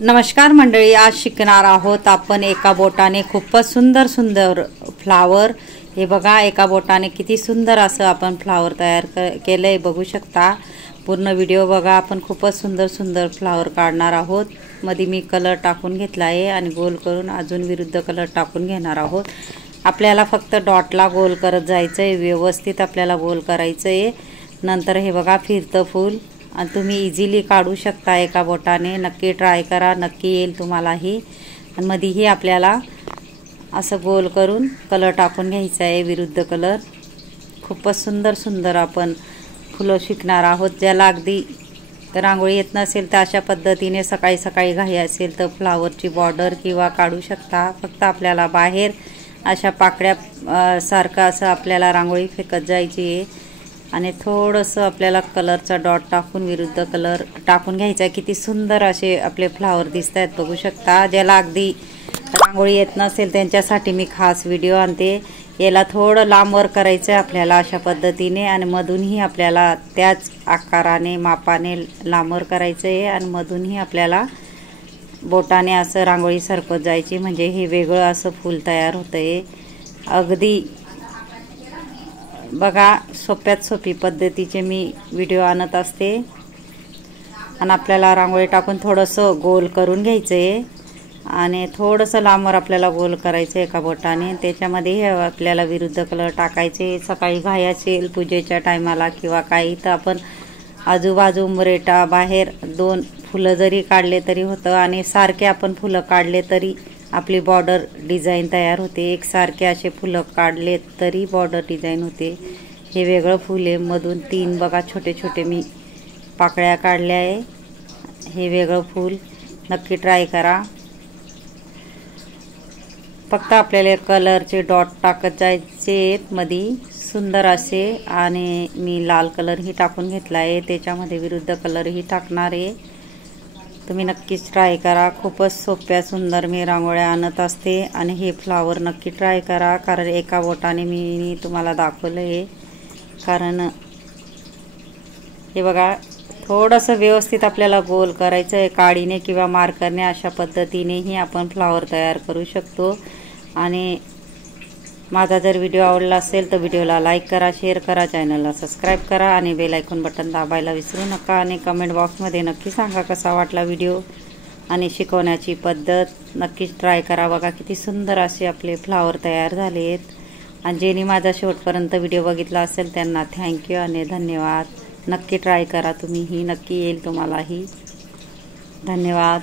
नमस्कार मंडळी, आज शिकणार आहोत आपण एका बोटाने खूपच सुंदर सुंदर फ्लावर। हे बघा, एका बोटाने किती सुंदर असं आपण फ्लावर तयार केलंय, बघू शकता। पूर्ण व्हिडिओ बघा, आपण खूपच सुंदर सुंदर फ्लावर काढणार आहोत। मध्ये मी कलर टाकून घेतला आहे आणि गोल करून अजून विरुद्ध कलर टाकून घेणार आहोत। आपल्याला फक्त डॉटला गोल करत जायचंय, व्यवस्थित आपल्याला गोल करायचंय। नंतर हे बघा फिरतं फूल, आणि तुम्ही इझिली काढू शकता एका बोटाने। नक्की ट्राय करा, नक्की येईल तुम्हालाही। आणि मध्येही आपल्याला असं गोल करून कलर टाकून घ्यायचा आहे, विरुद्ध कलर। खूपच सुंदर सुंदर आपण फुलं शिकणार आहोत। ज्याला अगदी रांगोळी येत नसेल तर अशा पद्धतीने सकाळी सकाळी घाई असेल तर फ्लावरची बॉर्डर किंवा काढू शकता। फक्त आपल्याला बाहेर अशा पाकळ्या सारखं असं आपल्याला रांगोळी फेकत जायची आहे आणि थोडंसं आपल्याला कलरचा डॉट टाकून विरुद्ध कलर टाकून घ्यायचा। किती सुंदर असे आपले फ्लावर दिसत आहेत, बघू शकता। ज्याला अगदी रांगोळी येत नसेल त्यांच्यासाठी मी खास व्हिडिओ आणते। याला थोडं लांबवर करायचं आहे आपल्याला अशा पद्धतीने, आणि मधूनही आपल्याला त्याच आकाराने मापाने लांबवर करायचं आहे, आणि मधूनही आपल्याला बोटाने असं रांगोळी सरकत जायची, म्हणजे हे वेगळं असं फूल तयार होतंय। अगदी बघा, सोप्यात सोपी पद्धतीचे मी व्हिडिओ आणत असते। आणि आपल्याला रांगोळी टाकून थोडंसं गोल करून घ्यायचं आहे, आणि थोडंसं लांबवर आपल्याला गोल करायचं आहे एका बोटाने। त्याच्यामध्ये आपल्याला विरुद्ध कलर टाकायचे। सकाळी घाई असेल पूजेच्या टायमाला किंवा काही तर आपण आजूबाजू उंबरेटा बाहेर 2 फुलं जरी काढले तरी होतं, आणि सारखे आपण फुलं काढले तरी आपली बॉर्डर डिझाईन तयार होते। एकसारखे असे फुलं काढले तरी बॉर्डर डिझाईन होते। हे वेगळं फूल आहे, मधून 3 बघा छोटे छोटे मी पाकळ्या काढल्या आहे। हे वेगळं फूल, नक्की ट्राय करा। फक्त आपल्याला कलरचे डॉट टाकत जायचे मध्ये सुंदर असे, आणि मी लाल कलरही टाकून घेतला आहे, त्याच्यामध्ये विरुद्ध कलरही टाकणार आहे। तुम्ही नक्कीच ट्राय करा। खूपच सोप्या सुंदर मी रांगोळ्या आणत असते, आणि हे फ्लावर नक्की ट्राय करा, कारण एका बोटाने मी तुम्हाला दाखवलं आहे। कारण हे बघा, थोडंसं व्यवस्थित आपल्याला गोल करायचं आहे काडीने किंवा मार्करने। अशा पद्धतीनेही आपण फ्लावर तयार करू शकतो। आणि माझा जर व्हिडिओ आवडला असेल तर व्हिडिओला लाईक करा, शेअर करा, चॅनलला सबस्क्राईब करा, आणि बेल आयकॉन बटन दाबायला विसरू नका। आणि कमेंट बॉक्समध्ये नक्की सांगा कसा वाटला व्हिडिओ आणि शिकवण्याची पद्धत। नक्कीच ट्राय करा। बघा किती सुंदर असे आपले फ्लावर तयार झाले आहेत। आणि ज्यांनी माझा शेवटपर्यंत व्हिडिओ बघितला असेल त्यांना थँक्यू आणि धन्यवाद। नक्की ट्राय करा तुम्हीही, नक्की येईल तुम्हालाही। धन्यवाद।